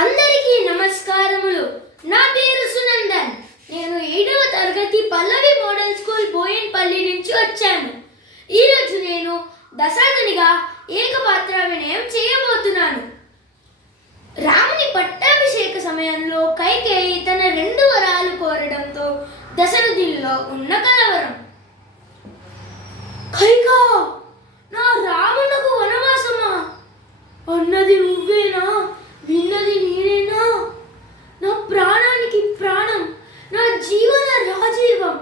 అందరికీ నమస్కారములు. నా పేరు సునందన్. నేను 7వ తరగతి పల్లవి మోడల్ స్కూల్ బోయిన్పల్లి నుంచి వచ్చాను. ఈరోజు నేను దశరథునిగా ఏకపాత్రాభినయం చేయబోతున్నాను. రాముని పట్టాభిషేక సమయంలో కైకేయి తన 2 వరాలు కోరడంతో దశరథునిలో ఉన్న కలవరం. కైకా, నా రామునకు వనవాసమా అన్నది నువ్వేనా? విన్నది నేనేనా? నా ప్రాణానికి ప్రాణం, నా జీవన రాజీవం,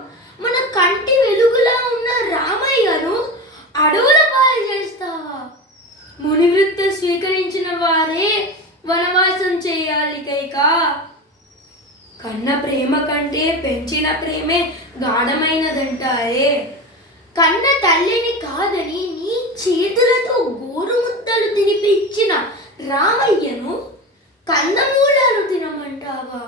మన కంటి వెలుగులా ఉన్న రామయ్యను అడవుల పాలు చేస్తావా? మునివృత్త స్వీకరించిన వారే వనవాసం చేయాలి కైకా. కన్న ప్రేమ కంటే పెంచిన ప్రేమే గాఢమైనదంటారే. కన్న తల్లిని కాదని నీ చేతులతో గోరుముద్దలు తినిపించిన రామయ్యను కందమూలాలు తినమంటావా?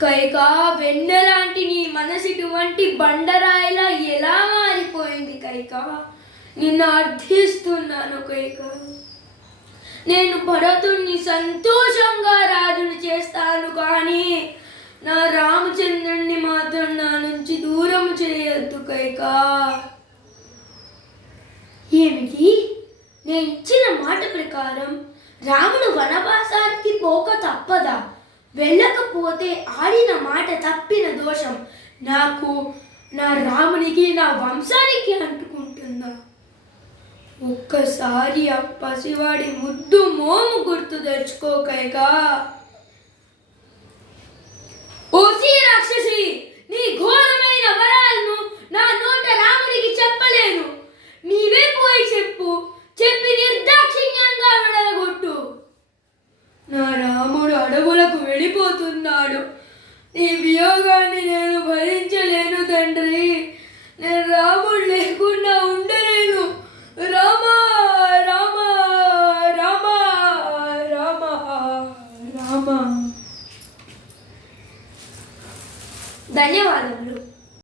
కైకా, వెన్నెలాంటి నీ మనసు ఇటువంటి బండరాయిలా ఎలా మారిపోయింది కైకా? నిన్ను అర్థిస్తున్నాను కైకా. నేను భరతుణ్ణి సంతోషంగా రాజును చేస్తాను, కానీ నా రామచంద్రుణ్ణి మాత్రం నా నుంచి దూరం చేయొద్దు కైకా. ఏమిటి? నేను ఇచ్చిన మాట ప్రకారం రాముడు వనవాసానికి పోక తప్పదా? వెళ్ళకపోతే ఆడిన మాట తప్పిన దోషం నాకు, నా రామునికి, నా వంశానికి అంటుకుంటుందా? ఒక్కసారి ఆ పసివాడి ముద్దు మోము గుర్తు తెచ్చుకో కైకా. ఓసి రాక్షసి, నీ ఘోరమైన వరాలను నా నోట రాముడికి చెప్పలేను. నీవే పోయి చెప్పు, చెప్పి నిర్దాక్షిణ్యంగా వెడలగొట్టు. నా రాముడు అడవులకు వెళ్ళిపోతున్నాడు. నీ వియోగాన్ని నేను భరించలేను తండ్రి. నేను రాముడు లేకుండా ఉండలేను. రామా రామా రామా రామా రామా. ధన్యవాదములు.